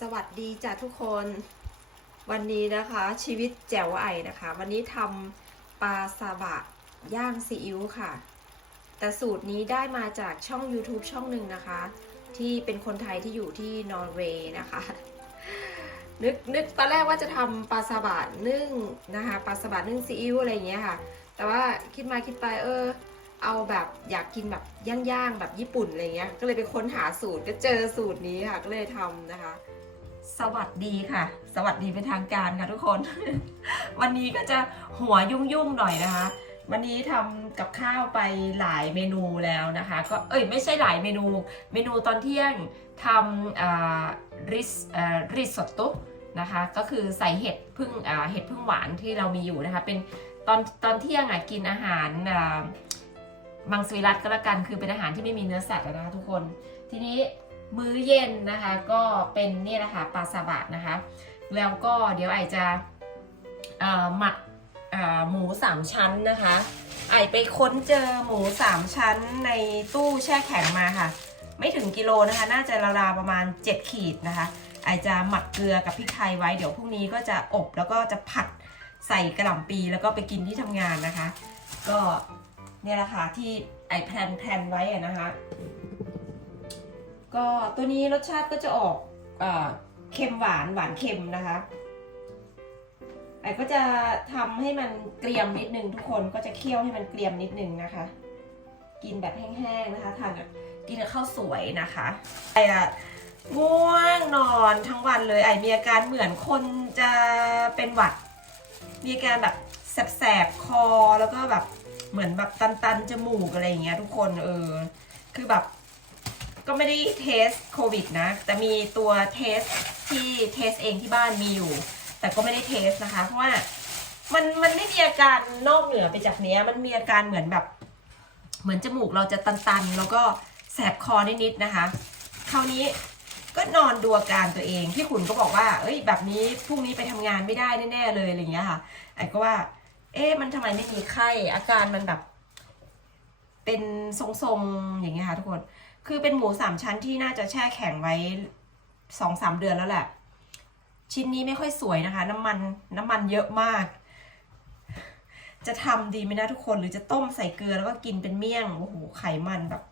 สวัสดีจ้ะทุกคนวันนี้นะคะชีวิตแจ๋วไอนะคะ วันนี้ทำปลาซาบะย่างซีอิ๊วค่ะ แต่สูตรนี้ได้มาจากช่อง YouTube ช่องหนึ่งนะคะ ที่เป็นคนไทยที่อยู่ที่นอร์เวย์นะคะนึกนึกตอนแรกว่าจะทำปลาซาบะนึ่งนะคะปลาซาบะนึ่งซีอิ๊วอะไรอย่างเงี้ยค่ะ แต่ว่าคิดมาคิดไปเออเอาแบบอยากกินแบบย่างๆแบบญี่ปุ่นอะไรเงี้ย ก็เลยไปค้นหาสูตรก็เจอสูตรนี้ค่ะ ก็เลยทำนะคะ สวัสดีค่ะ สวัสดีเป็นทางการค่ะทุกคน วันนี้ก็จะหัวยุ่งๆหน่อยนะคะ วันนี้ทำกับข้าวไปหลายเมนูแล้วนะคะ ก็เอ้ยไม่ใช่หลายเมนู เมนูตอนเที่ยงทำริสริสสตุนะคะก็คือใส่เห็ดพึ่งเห็ดพึ่งหวานที่เรามีอยู่นะคะ เป็นตอนตอนเที่ยงอะกินอาหารมังสวิรัตก็แล้วกันคือเป็นอาหารที่ไม่มีเนื้อสัตว์นะคะทุกคน ทีนี้ มื้อเย็นนะคะ ก็เป็นนี่ยนะคะปลาซาบะนะคะ แล้วก็เดี๋ยวไอจะหมักหมูสามชั้นนะคะ ไอไปค้นเจอหมูสามชั้นในตู้แช่แข็งมาค่ะ ไม่ถึงกิโลนะคะ น่าจะราวๆประมาณ 7 ขีดนะคะ ไอจะหมักเกลือกับพริกไทยไว้ เดี๋ยวพรุ่งนี้ก็จะอบแล้วก็จะผัดใส่กระหล่ำปีแล้วก็ไปกินที่ทำงานนะคะ ก็เนี่ยแหละค่ะที่ไอแพลนแพลนไว้นะคะ ก็ตัวนี้รสชาติก็จะออกเค็มหวานหวานเค็มนะคะไอ้ก็จะทำให้มันเกรียมนิดนึงทุกคนก็จะเคี่ยวให้มันเกรียมนิดนึงนะคะ กินแบบแห้งๆนะคะทานกินกับข้าวสวยนะคะไอ้อะง่วงนอนทั้งวันเลยไอ้มีอาการเหมือนคนจะเป็นหวัด มีอาการแบบแสบๆคอแล้วก็แบบเหมือนแบบตันๆจมูกอะไรอย่างเงี้ยทุกคนเออคือแบบ ก็ไม่ได้เทสโควิดนะ แต่มีตัวเทสที่เทสเองที่บ้านมีอยู่ แต่ก็ไม่ได้เทสนะคะ เพราะว่ามันมันไม่มีอาการนอกเหนือไปจากเนี้ย มันมีอาการเหมือนแบบ เหมือนจมูกเราจะตันๆ แล้วก็แสบคอนิดๆนะคะ คราวนี้ก็นอนดูอาการตัวเองพี่ขุนก็บอกว่า เอ้ย แบบนี้พรุ่งนี้ไปทำงานไม่ได้แน่ๆเลยอะไรอย่างเงี้ยค่ะไอ้ก็ว่า เอ๊ะมันทำไมไม่มีไข้อาการมันแบบ เป็นทรงๆอย่างเงี้ยค่ะทุกคน คือเป็นหมูสามชั้นที่น่าจะแช่แข็งไว้สองสามเดือนแล้วแหละ ชิ้นนี้ไม่ค่อยสวยนะคะ น้ำมันน้ำมันเยอะมาก จะทำดีไหมนะทุกคน หรือจะต้มใส่เกลือแล้วก็กินเป็นเมี่ยง โอ้โห ไขมันแบบ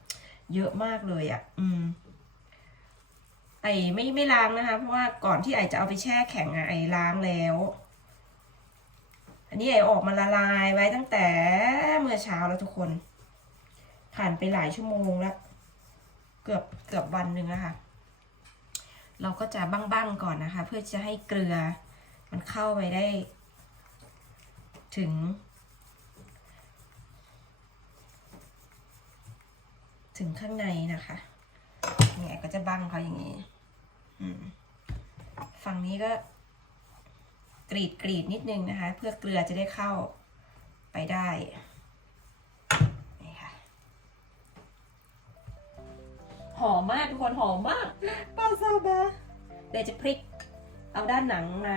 เยอะมากเลยอะ่ะ อืม ไอไม่ไม่ล้างนะคะ เพราะว่าก่อนที่ไอจะเอาไปแช่แข็งอะไอล้างแล้ว อันนี้ไอออกมาละลายไว้ตั้งแต่เมื่อเช้าแล้วทุกคน ผ่านไปหลายชั่วโมงแล้ว เกือบเกือบวันหนึ่งอะค่ะเราก็จะบ้างๆก่อนนะคะ เพื่อจะให้เกลือมันเข้าไปได้ ถึง ถึงข้างในนะคะยังไงก็จะบ้างเขาอย่างนี้ฝั่งนี้ก็ กรีดกรีดนิดนึงนะคะ เพื่อเกลือจะได้เข้าไปได้ หอมมากทุกคนหอมมากปลาซาบะเดี๋ยวจะพลิก เอาด้านหนังมา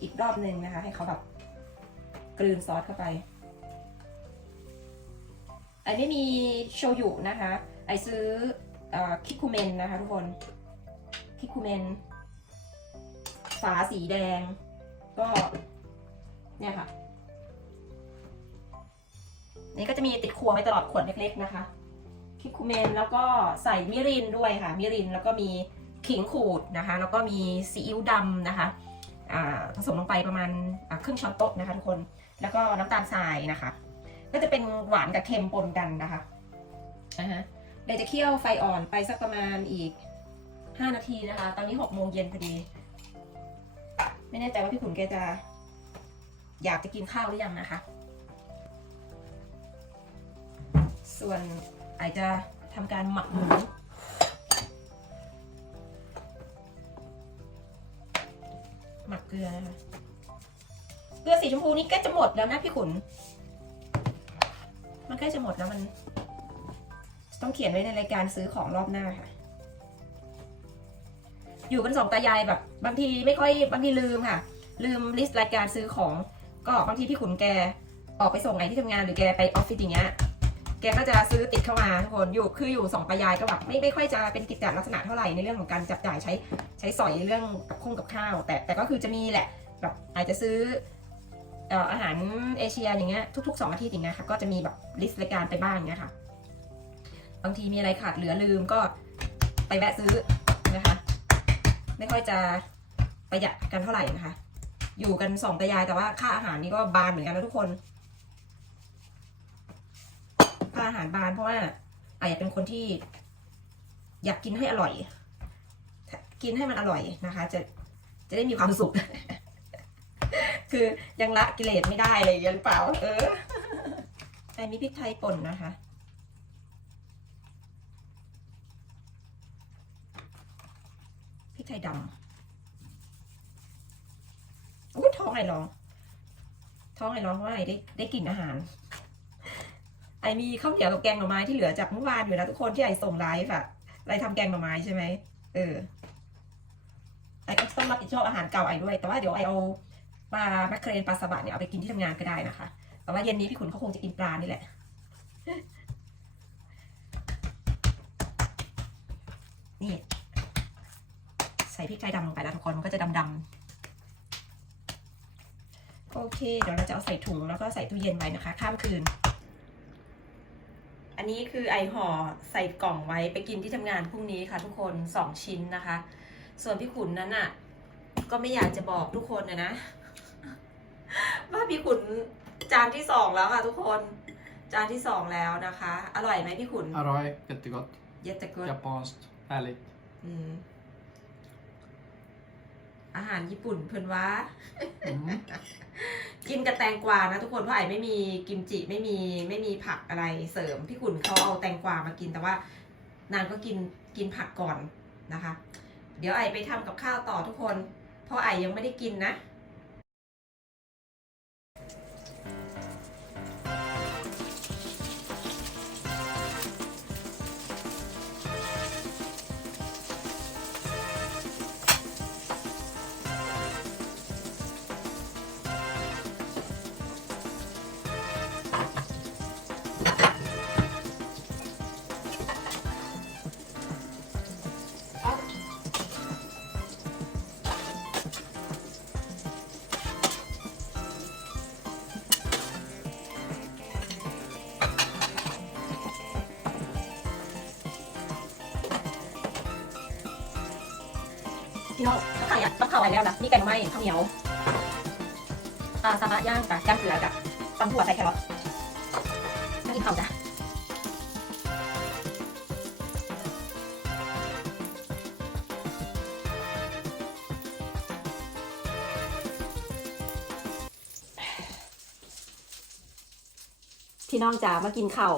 อีกรอบหนึ่งนะคะ ให้เขาแบบกลืนซอสเข้าไปไอไม่มีโชยุนะคะ ไอซื้อเออคิคุเมนนะคะทุกคน คิคุเมน ฝาสีแดง ก็เนี่ยค่ะ นี่ก็จะมีติดครัวไว้ตลอดขวดเล็กๆนะคะ คิคุเมน แล้วก็ใส่มิรินด้วยค่ะ มิรินแล้วก็มีขิงขูดนะคะ แล้วก็มีซีอิ๊วดำนะคะผสมลงไปประมาณครึ่งช้อนโต๊ะนะคะทุกคน แล้วก็น้ำตาลทรายนะคะ ก็จะเป็นหวานกับเค็มปนกันนะคะอ่าฮะเดี๋ยวจะเคี่ยวไฟอ่อนไปสักประมาณอีก 5 นาทีนะคะ ตอนนี้6โมงเย็นพอดี ไม่แน่ใจว่าพี่ขุนแกจะ อยากจะกินข้าวหรือยังนะคะ ส่วน อาจจะทำการหมักหมูหมักเกลือนะคะเกลือสีชมพูนี่ใกล้จะหมดแล้วนะพี่ขุน มันใกล้จะหมดแล้วมัน ต้องเขียนไว้ในรายการซื้อของรอบหน้าค่ะ อยู่กันสองตายายแบบ บางทีไม่ค่อยบางทีลืมค่ะ ลืมลิสต์รายการซื้อของ ก็บางทีพี่ขุนแกออกไปส่งไหนที่ทำงานหรือแกไปออฟฟิศอย่างเงี้ย แกก็จะซื้อติดเข้ามาทุกคนอยู่คืออยู่สองปายายก็แบบไม่ไม่ค่อยจะเป็นกิจจลักษณะเท่าไหร่ในเรื่องของการจับจ่ายใช้ใช้สอยเรื่องกับคงกับข้าว แต่แต่ก็คือจะมีแหละแบบอาจจะซื้อออาหารเอเชียอย่างเงี้ยทุกๆสองอาทิตย์อย่างเงี้ยค่ะก็จะมีแบบลิสต์รายการไปบ้างอย่างเงี้ยค่ะ บางทีมีอะไรขาดเหลือลืมก็ไปแวะซื้อนะคะ ไม่ค่อยจะประหยัดกันเท่าไหร่นะคะ อยู่กันสองตายายแต่ว่าค่าอาหารนี่ก็บานเหมือนกันนะทุกคนาอาหารบาน เพราะว่าอาจจะเป็นคนที่ อยากกินให้อร่อย กินให้มันอร่อยนะคะ จะจะได้มีความสุข คือยังละกิเลสไม่ได้อะไรอย่างเงี้ยหรือเปล่า เออไอ้มีพริกไทยป่นนะคะพริกไทยดำอู้ท้องไอ้ร้อง ท้องไอ้ร้องเพราะว่าไอ้ได้ได้กลิ่นอาหาร ไอมีข้าวเหนียวกับแกงหน่อไม้ที่เหลือจากเมื่อวานอยู่นะทุกคนที่ไอส่งไลฟ์อะไอทำแกงหน่อไม้ใช่ไหมเออไอก็ต้องรับผิดชอบอาหารเก่าไอด้วย แต่ว่าเดี๋ยวไอเอาปลาแมคเครนปลาสบัดเนี่ยเอาไปกินที่ทำงานก็ได้นะคะ แต่ว่าเย็นนี้พี่ขุนเขาคงจะกินปลานี่แหละนี่ใส่พริกไทยดำลงไปแล้วทุกคนมันก็จะดำๆโอเค เดี๋ยวเราจะเอาใส่ถุงแล้วก็ใส่ตู้เย็นไว้นะคะ ข้ามคืน อันนี้คือไอห่อใส่กล่องไว้ไปกินที่ทำงานพรุ่งนี้ค่ะ ทุกคนสองชิ้นนะคะ ส่วนพี่ขุนนั้นอะ ก็ไม่อยากจะบอกทุกคนนะนะ ว่าพี่ขุนจานที่สองแล้วค่ะ ทุกคน จานที่สองแล้วนะคะ อร่อยไหมพี่ขุน Arroy, jättegott. เยตะกุ Japanskt, härligt. อืม อาหารญี่ปุ่นเพิ่นว่า Mm. กินกับแตงกวานะทุกคนเพราะไอ้ไม่มีกิมจิไม่มีไม่มีผักอะไรเสริม พี่ขุนเขาเอาแตงกวามากินแต่ว่านางก็กินกินผักก่อนนะคะ เดี๋ยวไอ้ไปทำกับข้าวต่อทุกคน เพราะไอ้ยังไม่ได้กินนะ พี่น้องต้องข่อะต้องข่าวอะไรแล้วนะนี่แกงไม่ข้าวเหนียวปลาซาบะย่างกับย่างเกลือกับตำถั่วใส่แครอทน่ากินข้าวจ้ะพี่น้องจ๋ามากินข้าว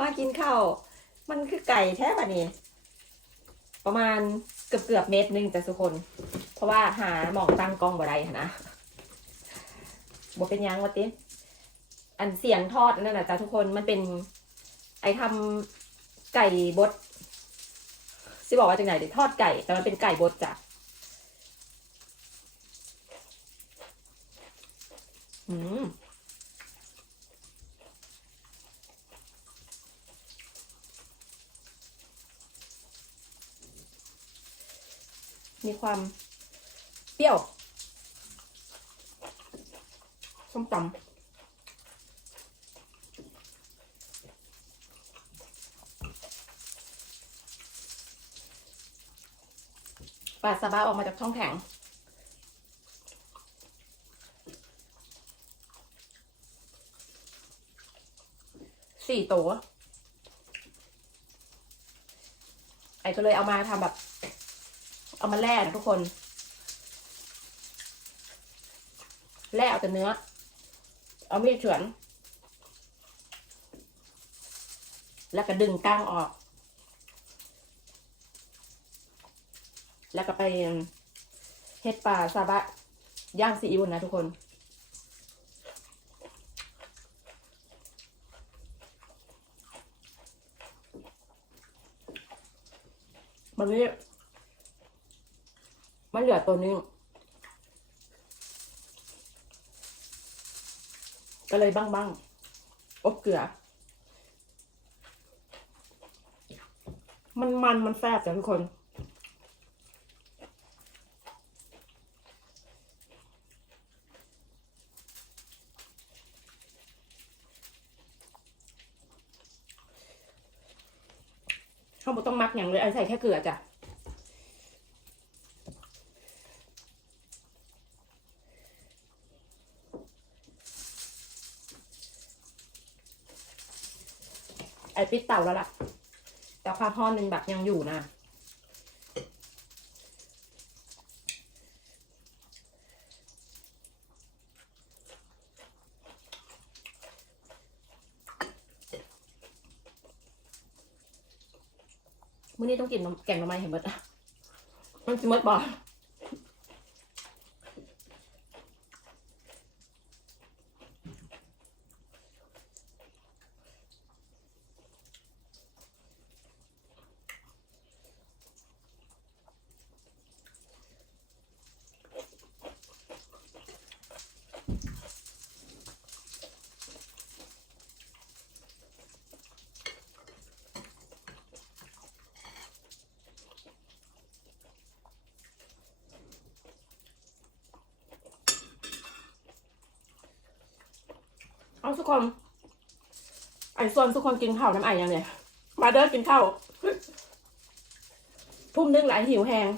มากินข้าวมันคือไก่แท้ป่ะนี่ประมาณ กือบเกือบเมตรหนึงแต่ทุกคน เพราะว่าหาหมองตั้งกล้องบ่ได้นะบ่เป็นยังวะติอันเสียงทอดนั่นน่ะจ้ะทุกคนมันเป็น ไอทำไก่บดสิบอกว่าจากไหนดิทอดไก่ แต่มันเป็นไก่บดจ้ะอืม มีความเปรี้ยวส้มตำปลาซาบะออกมาจากช่องแข็งสี่ตัว ไอ้ก็เลยเอามาทำแบบ เอามาแล่นทุกคน แล่เอาแต่เนื้อ เอามีดเฉือน แล้วก็ดึงก้างออก แล้วก็ไปเฮ็ดปลาซาบะย่างซีอิ๊วนะทุกคนมันนี้ มันเหลือตัวนึง ก็เลยบ้างบ้างอบเกลือ มันมันมันแซ่บจ้ะทุกคน เขาบอกต้องมักอย่างเลยไอ้ใส่แค่เกลือจ้ะ ปิดเตาแล้วล่ะ แต่ความร้อนมันแบบยังอยู่นะมื้อนี้ต้องกินน้ำแกงหน่อไม้เห็นเบิดอะมันจะมดบ่ ทุกคนไอ้ส่วนทุกคนกินข้าวน้ำไอ้ยังเนี่ยมาเด้อกินข้าวทุ่มนึงหลายหิวแหง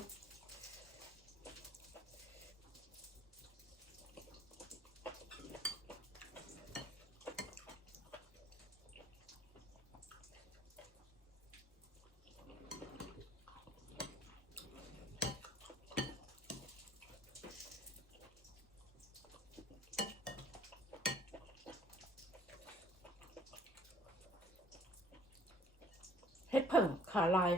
ข่งขาลาย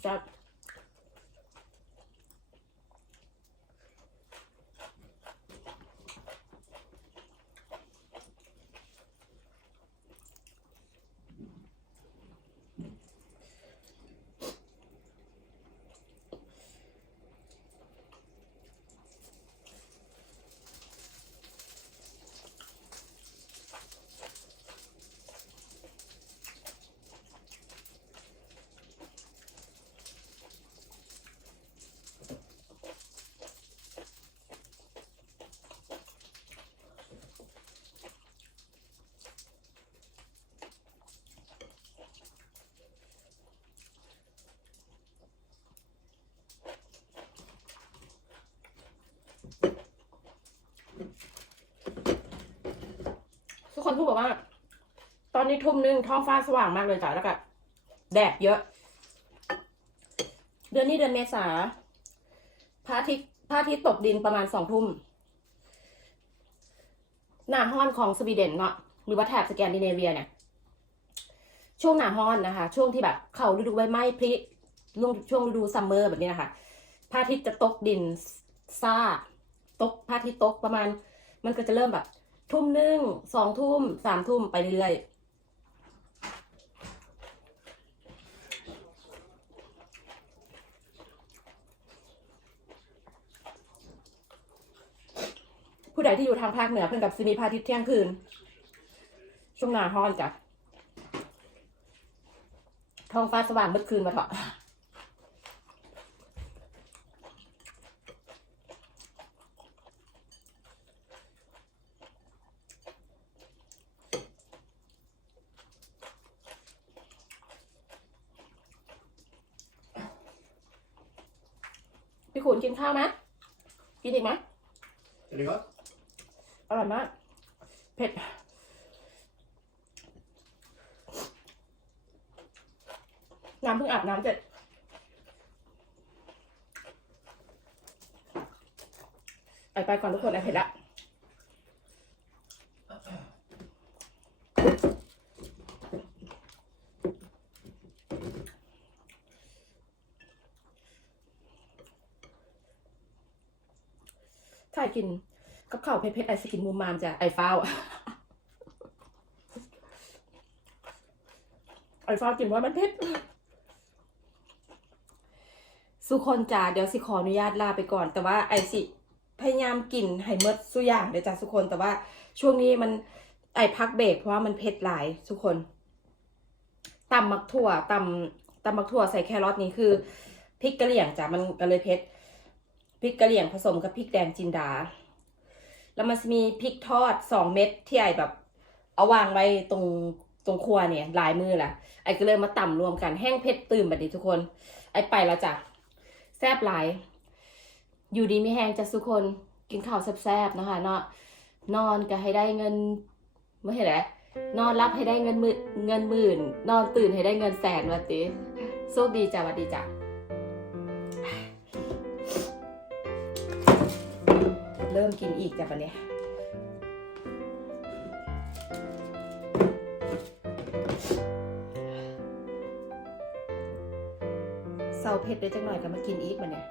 แซ่บ ทุกคนพูดบอกว่า ตอนนี้ทุ่มหนึ่งท้องฟ้าสว่างมากเลยจ้ะแล้วก็แดดเยอะ เดือนนี้เดือนเมษาพระอาทิตย์พระอาทิตย์ตกดินประมาณสองทุ่มหน้าห้อนของสวีเดนเนาะหรือว่าแถบสแกนดิเนเวียเนี่ย ช่วงหน้าห้อนนะคะ ช่วงที่แบบเข้าฤดูใบไม้ผลิช่วงช่วงฤดูซัมเมอร์แบบนี้นะคะพระอาทิตย์จะตกดินซ่า ตกพระอาทิตย์ตกประมาณ มันก็จะเริ่มแบบ ทุ่มหนึ่งสองทุ่มสามทุ่มไปเรื่อยผู้ใดที่อยู่ทางภาคเหนือเพิ่นกับซิมีพาทิตย์เที่ยงคืน ช่วงหนาฮ้อนจ้ะท้องฟ้าสว่างเมื่อคืนมาเถอะ ขุนกินข้าวไหมกินอีกไหม Är det gott? อร่อยมาก เผ็ด น้ำเพิ่งอาบน้ำเสร็จไปไปก่อนทุกคนไอเผ็ดละ ถ้ากินกับข้าวเผ็ดๆไอสกินมูมามจ้ะไอฟ้าวไอฟ้าวกินว่ามันเผ็ดสุคนจ๋าเดี๋ยวสิขออนุญาตลาไปก่อน แต่ว่าไอสิพยายามกินให้หมดสุอย่างเดี๋ยวจ้ะทุกคนแต่ว่าช่วงนี้มันไอพักเบรกเพราะว่ามันเผ็ดหลายทุกคนตำมักถั่วตำตำมักถั่วใส่แครอทนี่คือพริกกะเหรี่ยงจ้ะมันก็เลยเผ็ด พริกกะเหรี่ยงผสมกับพริกแดงจินดา แล้วมันจะมีพริกทอดสองเม็ดที่ไอแบบ เอาวางไว้ตรงตรงครัวเนี่ยหลายมือแหละไอก็เลยมาต่ำรวมกันแห้งเผ็ดตื่นแบบนี้ทุกคน ไอไปแล้วจ้ะแซบหลาย อยู่ดีไม่แห้งจ้ะทุกคนกินข้าวแซบๆนะคะเนาะนอนก็ให้ได้เงินไม่เห็นแหละนอนรับให้ได้เงินหมื่นเงินหมื่น นอนตื่นให้ได้เงินแสนวันตีโชคดีจ้ะวันดีจ้ะ เริ่มกินอีกจ้ะวันนี้เซาเผ็ดได้จังหน่อยก็มากินอีกมันเนี่ย